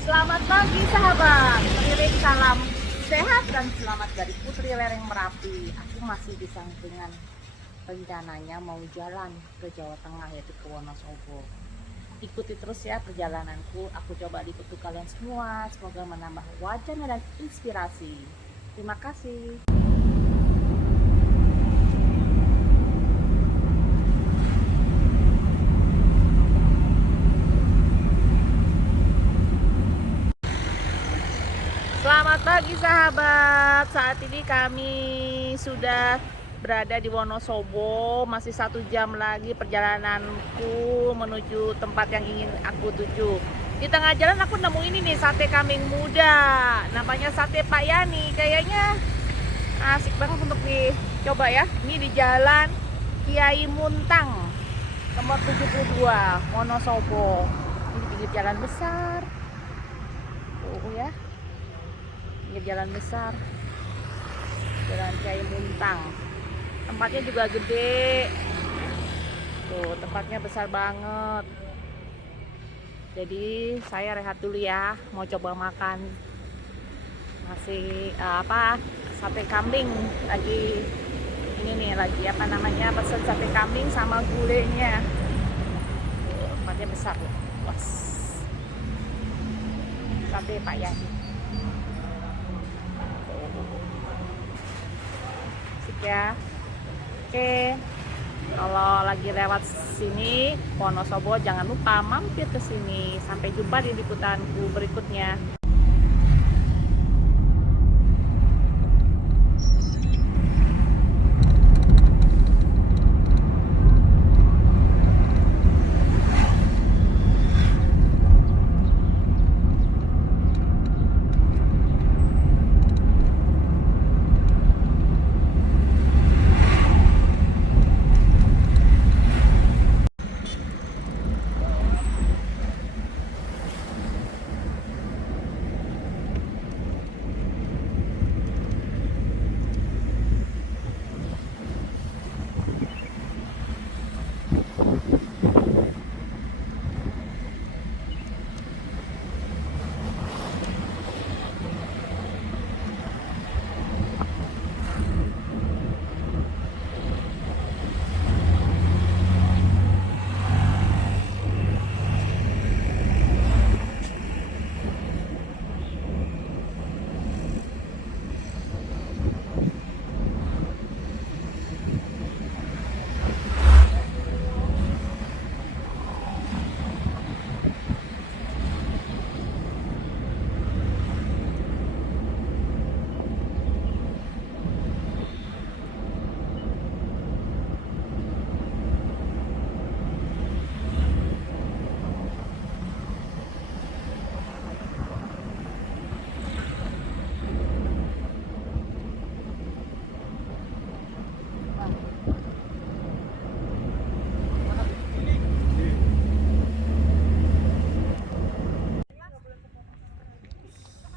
Selamat pagi sahabat, merilis salam sehat dan selamat dari Putri Lereng Merapi. Aku masih di sampingan rencananya mau jalan ke Jawa Tengah, yaitu ke Wonosobo. Ikuti terus ya perjalananku, aku coba diikuti kalian semua. Semoga menambah wacana dan inspirasi. Terima kasih. Selamat pagi sahabat, saat ini kami sudah berada di Wonosobo. Masih 1 jam lagi perjalananku menuju tempat yang ingin aku tuju. Di tengah jalan aku nemu ini nih, sate kambing muda. Namanya sate Pak Yani. Kayaknya asik banget untuk dicoba ya. Ini di jalan Kiai Muntang nomor 72 Wonosobo. Ini di pinggir jalan besar. Ya, pinggir jalan besar, jalan Kiai Muntang. Tempatnya juga gede tuh, tempatnya besar banget. Jadi saya rehat dulu ya, mau coba makan nasi sate kambing. Lagi ini nih, lagi apa namanya, pesen sate kambing sama gulenya tuh, tempatnya besar loh. Was, sate Pak Yani. Ya, oke, kalau lagi lewat sini Wonosobo jangan lupa mampir ke sini. Sampai jumpa di liputanku berikutnya.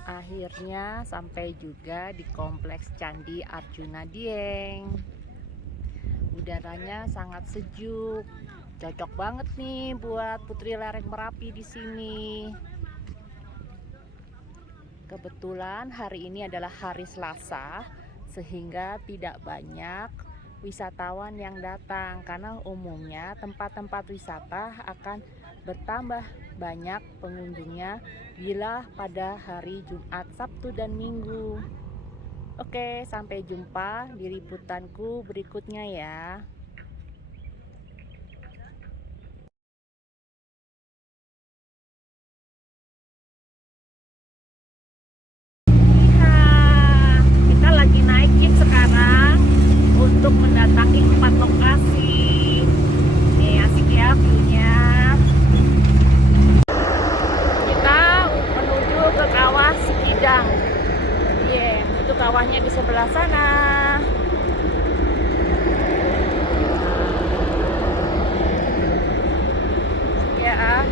Akhirnya sampai juga di kompleks Candi Arjuna Dieng. Udaranya sangat sejuk, cocok banget nih buat Putri Lereng Merapi di sini. Kebetulan hari ini adalah hari Selasa, sehingga tidak banyak wisatawan yang datang, karena umumnya tempat-tempat wisata akan bertambah banyak pengunjungnya bila pada hari Jumat, Sabtu, dan Minggu. Oke, sampai jumpa di liputanku berikutnya ya. Kita lagi naik jeep sekarang untuk mendatangi 4 lokasi. Nih, asik ya view-nya. Kita menuju ke kawah Sikidang. Itu kawahnya di sebelah sana. Ya.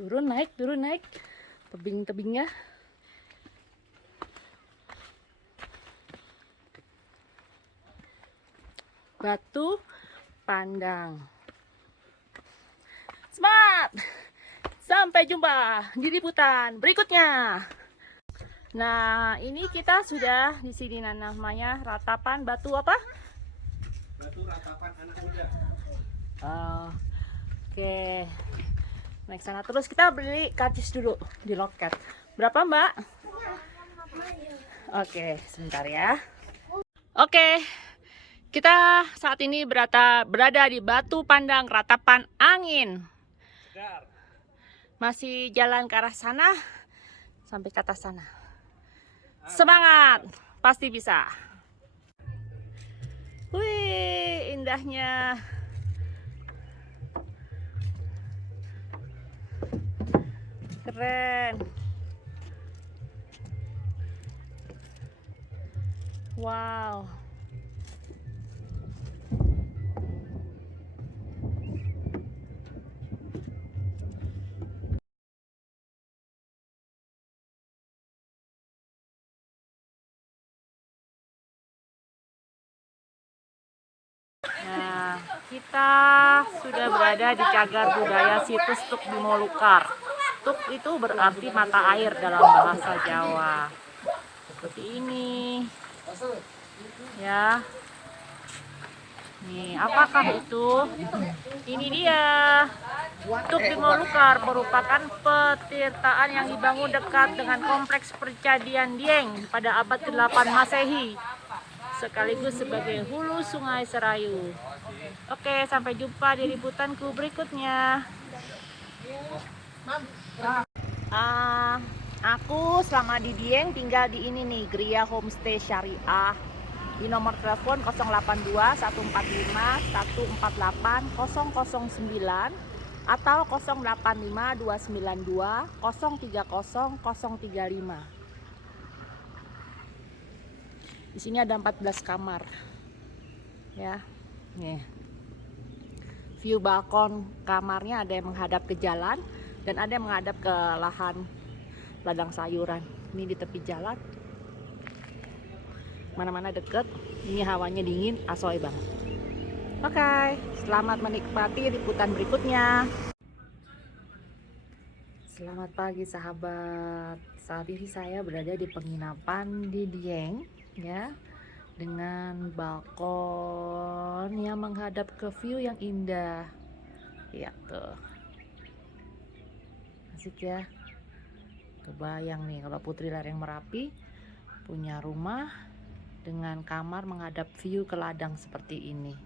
Turun naik tebing-tebingnya. Batu Pandang. Semangat! Sampai jumpa di liputan berikutnya. Nah, ini kita sudah di sini namanya ratapan batu apa? Batu ratapan anak muda. Oke. Naik sana terus kita beli karcis dulu di loket. Berapa, Mbak? Oke, sebentar ya. Oke. Kita saat ini berada di Batu Pandang Ratapan Angin. Masih jalan ke arah sana sampai ke atas sana. Semangat, pasti bisa. Wih, indahnya. Keren. Wow. Nah, kita sudah berada di cagar budaya situs Tuk Bimolukar. Tuk itu berarti mata air dalam bahasa Jawa. Seperti ini. Ya. Nih, apakah itu? Ini dia. Tuk Bimolukar merupakan petirtaan yang dibangun dekat dengan kompleks Percadian Dieng pada abad ke-8 Masehi. Sekaligus sebagai hulu Sungai Serayu. Oke, sampai jumpa di liputanku berikutnya. Aku selama di Dieng tinggal di ini nih, Gria Homestay Syariah. Di nomor telepon 082 145 148 009 atau 085 292 030 035. Di sini ada 14 kamar. Ya. Nih. View balkon kamarnya ada yang menghadap ke jalan dan ada yang menghadap ke lahan ladang sayuran. Ini di tepi jalan. Mana-mana deket. Ini hawanya dingin, asoy banget. Oke, selamat menikmati liputan berikutnya. Selamat pagi sahabat. Saat ini saya berada di penginapan di Dieng, ya, dengan balkon yang menghadap ke view yang indah. Ya tuh, asik ya. Kebayang nih kalau Putri Lereng Merapi punya rumah dengan kamar menghadap view ke ladang seperti ini.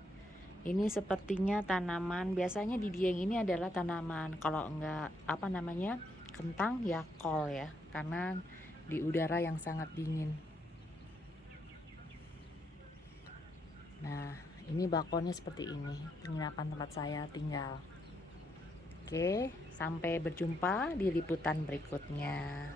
Ini sepertinya tanaman, biasanya di Dieng ini adalah tanaman, kalau enggak apa namanya, kentang ya kol ya, karena di udara yang sangat dingin. Nah, ini balkonnya seperti ini, penginapan tempat saya tinggal. Oke, sampai berjumpa di liputan berikutnya.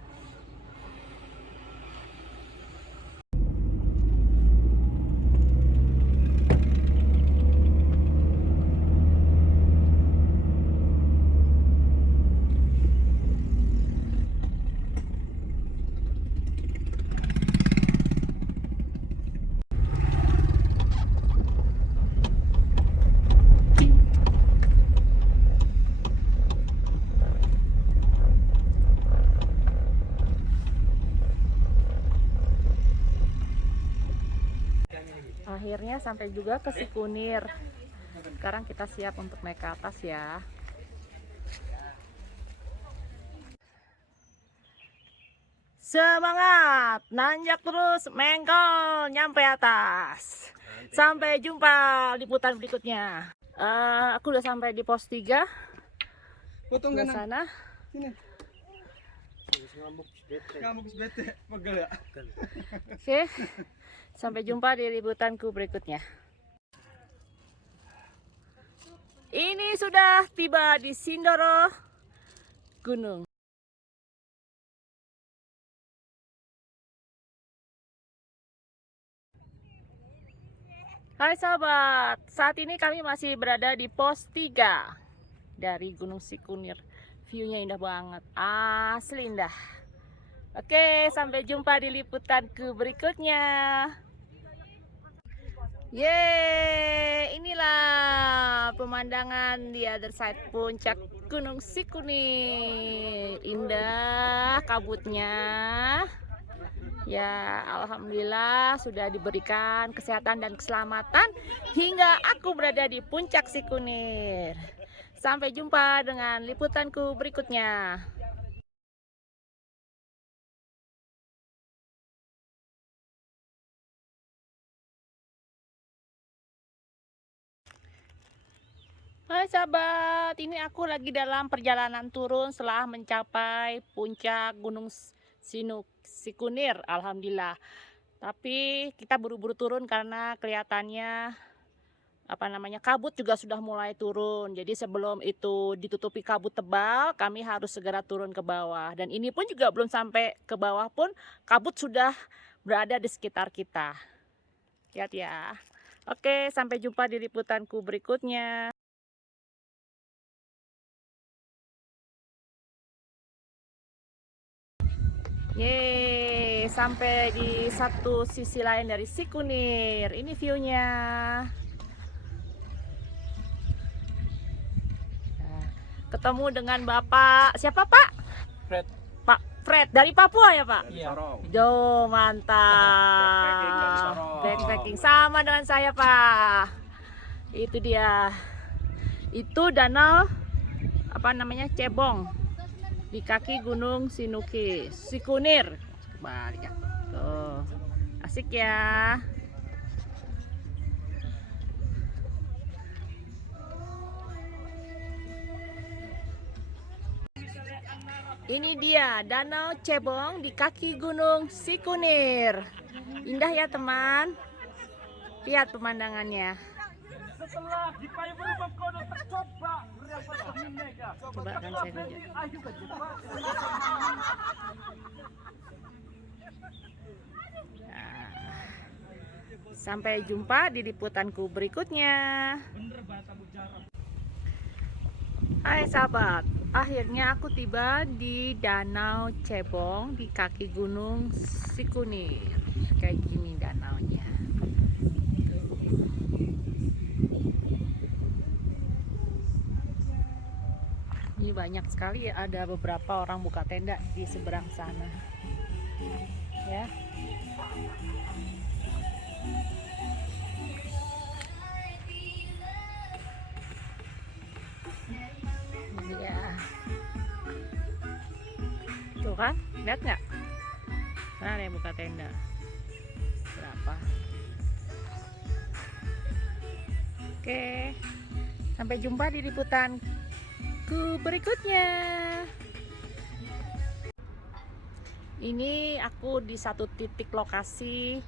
Akhirnya sampai juga ke Sikunir. Sekarang kita siap untuk naik ke atas ya. Semangat, nanjak terus, mengkol nyampe atas. Sampai jumpa liputan berikutnya. Aku udah sampai di pos 3. Potong Di kanan. sana. Sini. Ngamuk bete, pegel ya. Oke. Sampai jumpa di liputanku berikutnya. Ini sudah tiba di Sindoro Gunung. Hai sahabat, saat ini kami masih berada di pos 3 dari Gunung Sikunir. View-nya indah banget, asli indah. Oke, sampai jumpa di liputanku berikutnya. Yeay, inilah pemandangan di other side puncak Gunung Sikunir. Indah kabutnya. Ya, alhamdulillah sudah diberikan kesehatan dan keselamatan hingga aku berada di puncak Sikunir. Sampai jumpa dengan liputanku berikutnya. Hai sahabat, ini aku lagi dalam perjalanan turun setelah mencapai puncak Gunung Sikunir, alhamdulillah. Tapi kita buru-buru turun karena kelihatannya kabut juga sudah mulai turun. Jadi sebelum itu ditutupi kabut tebal, kami harus segera turun ke bawah. Dan ini pun juga belum sampai ke bawah pun kabut sudah berada di sekitar kita. Lihat ya. Oke, sampai jumpa di liputanku berikutnya. Yeay, sampai di satu sisi lain dari Sikunir. Ini view-nya. Nah, ketemu dengan Bapak, siapa Pak? Fred. Pak Fred, dari Papua ya Pak? Iya. Jo, mantap. Backpacking sama dengan saya Pak. Itu dia. Itu danau Cebong. Di kaki Gunung Sikunir. Kembali ya. Tuh. Asik ya. Ini dia Danau Cebong di kaki Gunung Sikunir. Indah ya teman. Lihat pemandangannya. Setelah dipayung berubah kodok tercoba Coba kan saya tunjuk. Nah, sampai jumpa di liputanku berikutnya. Hai sahabat, akhirnya aku tiba di Danau Cebong di kaki Gunung Sikunir. Kayak gini danaunya. Ini banyak sekali ya, ada beberapa orang buka tenda di seberang sana. Ya. Ini ya. Tuh kan, lihat nggak? Nah, ada yang buka tenda. Berapa? Oke. Sampai jumpa di liputan berikutnya. Ini aku di satu titik lokasi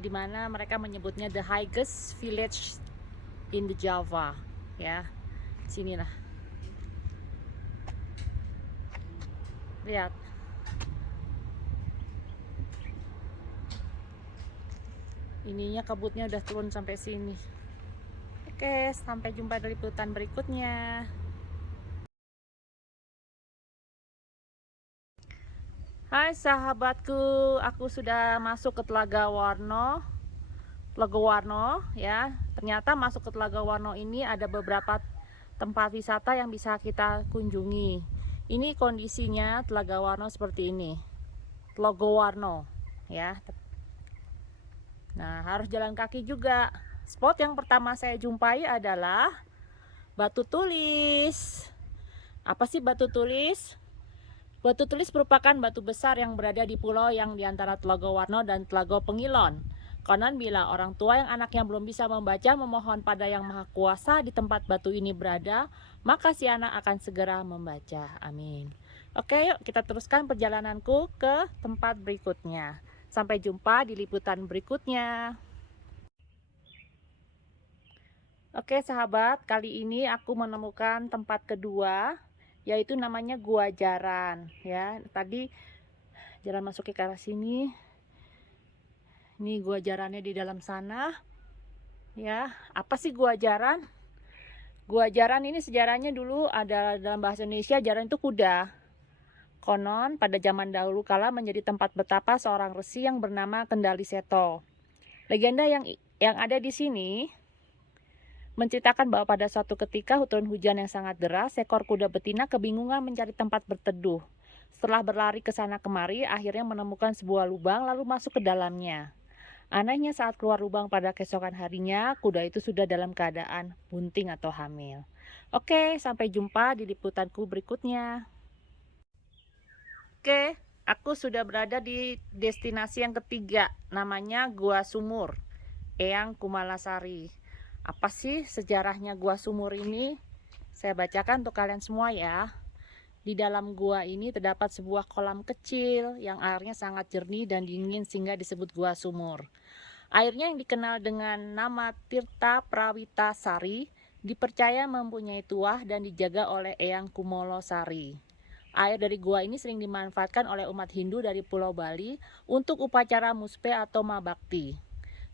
di mana mereka menyebutnya the highest village in the Java, ya. Sinilah. Lihat. Ininya kabutnya udah turun sampai sini. Oke, sampai jumpa di liputan berikutnya. Hai sahabatku, aku sudah masuk ke Telaga Warno ya. Ternyata masuk ke Telaga Warno ini ada beberapa tempat wisata yang bisa kita kunjungi. Ini kondisinya Telaga Warno seperti ini. Telaga Warno ya. Nah, harus jalan kaki juga. Spot yang pertama saya jumpai adalah Batu Tulis. Apa sih Batu Tulis? Batu Tulis merupakan batu besar yang berada di pulau yang di antara Telaga Warno dan Telaga Pengilon. Konon bila orang tua yang anaknya belum bisa membaca memohon pada Yang Maha Kuasa di tempat batu ini berada, maka si anak akan segera membaca. Amin. Oke, yuk kita teruskan perjalananku ke tempat berikutnya. Sampai jumpa di liputan berikutnya. Oke sahabat, kali ini aku menemukan tempat kedua, yaitu namanya Gua Jaran ya. Tadi jalan masuk ke arah sini. Ini Gua Jarannya di dalam sana. Ya, apa sih Gua Jaran? Gua Jaran ini sejarahnya dulu ada dalam bahasa Indonesia, Jaran itu kuda. Konon pada zaman dahulu kala menjadi tempat betapa seorang resi yang bernama Kendali Seto. Legenda yang ada di sini menceritakan bahwa pada suatu ketika turun hujan yang sangat deras, seekor kuda betina kebingungan mencari tempat berteduh. Setelah berlari ke sana kemari, akhirnya menemukan sebuah lubang lalu masuk ke dalamnya. Anehnya saat keluar lubang pada keesokan harinya, kuda itu sudah dalam keadaan bunting atau hamil. Oke, sampai jumpa di liputanku berikutnya. Oke, aku sudah berada di destinasi yang ketiga, namanya Gua Sumur, Eyang Kumalasari. Apa sih sejarahnya Gua Sumur ini? Saya bacakan untuk kalian semua ya. Di dalam gua ini terdapat sebuah kolam kecil yang airnya sangat jernih dan dingin sehingga disebut Gua Sumur. Airnya yang dikenal dengan nama Tirta Prawita Sari dipercaya mempunyai tuah dan dijaga oleh Eyang Kumolosari. Air dari gua ini sering dimanfaatkan oleh umat Hindu dari Pulau Bali untuk upacara muspe atau mabakti.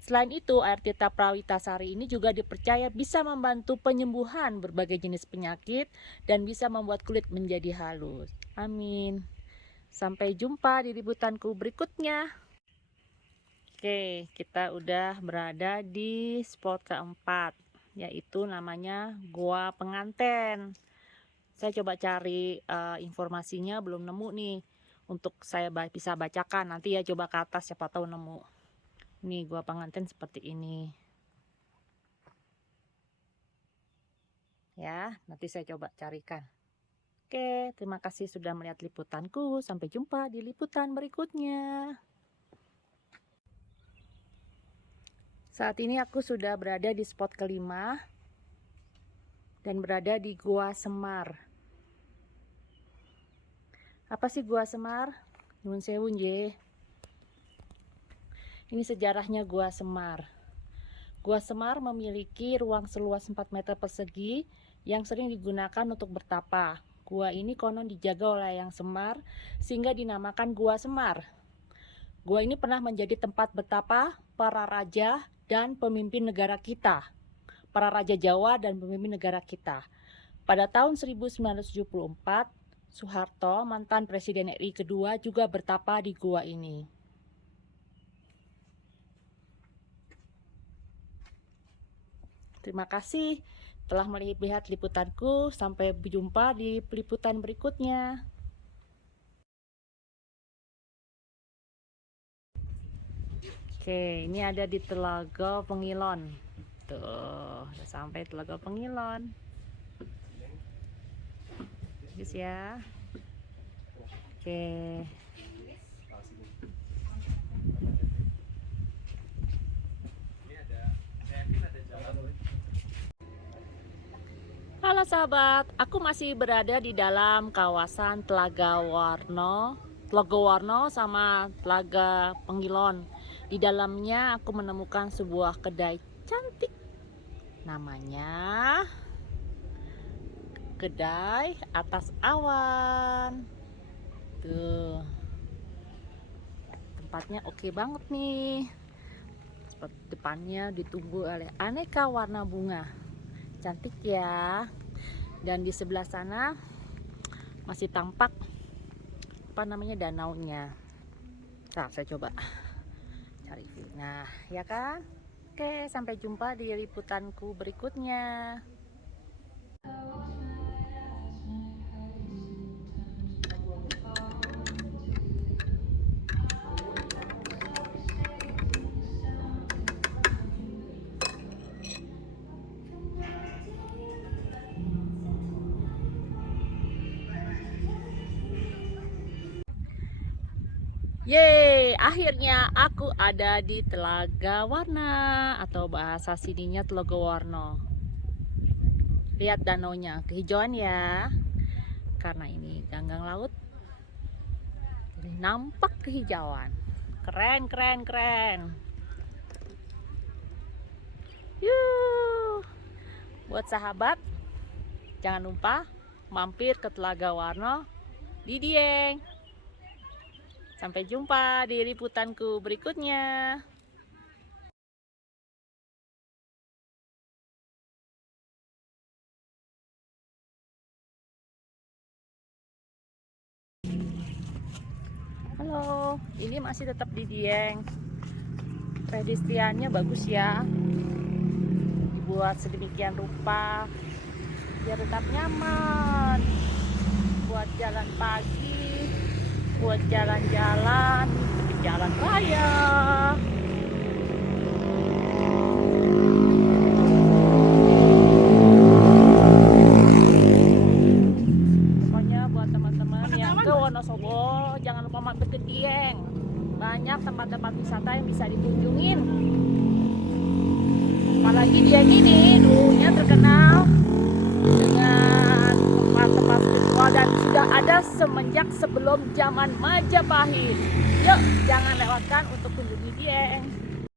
Selain itu, air Tirta Prawitasari ini juga dipercaya bisa membantu penyembuhan berbagai jenis penyakit dan bisa membuat kulit menjadi halus. Amin. Sampai jumpa di liputanku berikutnya. Oke, kita udah berada di spot keempat, yaitu namanya Gua Penganten. Saya coba cari informasinya, belum nemu nih untuk saya bisa bacakan. Nanti ya coba ke atas, siapa tahu nemu. Nih Gua Penganten seperti ini ya, nanti saya coba carikan. Oke, terima kasih sudah melihat liputanku. Sampai jumpa di liputan berikutnya. Saat ini aku sudah berada di spot kelima dan berada di Gua Semar. Apa sih Gua Semar? Nuwun sewu nggih. Ini sejarahnya Gua Semar. Gua Semar memiliki ruang seluas 4 meter persegi yang sering digunakan untuk bertapa. Gua ini konon dijaga oleh Eyang Semar sehingga dinamakan Gua Semar. Gua ini pernah menjadi tempat bertapa para raja dan pemimpin negara kita. Para raja Jawa dan pemimpin negara kita. Pada tahun 1974, Soeharto, mantan Presiden RI kedua, juga bertapa di gua ini. Terima kasih telah melihat liputanku. Sampai jumpa di liputan berikutnya. Oke, ini ada di Telaga Pengilon. Tuh, udah sampai Telaga Pengilon. Bagus ya. Oke. Halo sahabat, aku masih berada di dalam kawasan Telaga Warno sama Telaga Pengilon. Di dalamnya aku menemukan sebuah kedai cantik. Namanya Kedai Atas Awan. Tuh. Tempatnya oke banget nih. Seperti depannya ditunggu oleh aneka warna bunga. Cantik ya. Dan di sebelah sana masih tampak apa namanya danaunya. Nah, saya coba cari view. Nah, ya kan? Oke, sampai jumpa di liputanku berikutnya. Yeay, akhirnya aku ada di Telaga Warna atau bahasa sininya Telaga Warno. Lihat danaunya, kehijauan ya. Karena ini ganggang laut, jadi nampak kehijauan. Keren, keren, keren. Yuh. Buat sahabat, jangan lupa mampir ke Telaga Warno di Dieng. Sampai jumpa di liputanku berikutnya. Halo, ini masih tetap di Dieng. Pedestriannya bagus ya, dibuat sedemikian rupa biar tetap nyaman buat jalan pagi, buat jalan-jalan di jalan raya. Pokoknya buat teman-teman yang ke Wonosobo jangan lupa mampir ke Dieng. Banyak tempat-tempat wisata yang bisa dikunjungin. Apalagi Dieng ini dulunya terkenal dengan tempat-tempat spiritual dan sudah ada semenjak sebelum zaman Majapahit. Yuk, jangan lewatkan untuk kunjungi Dieng.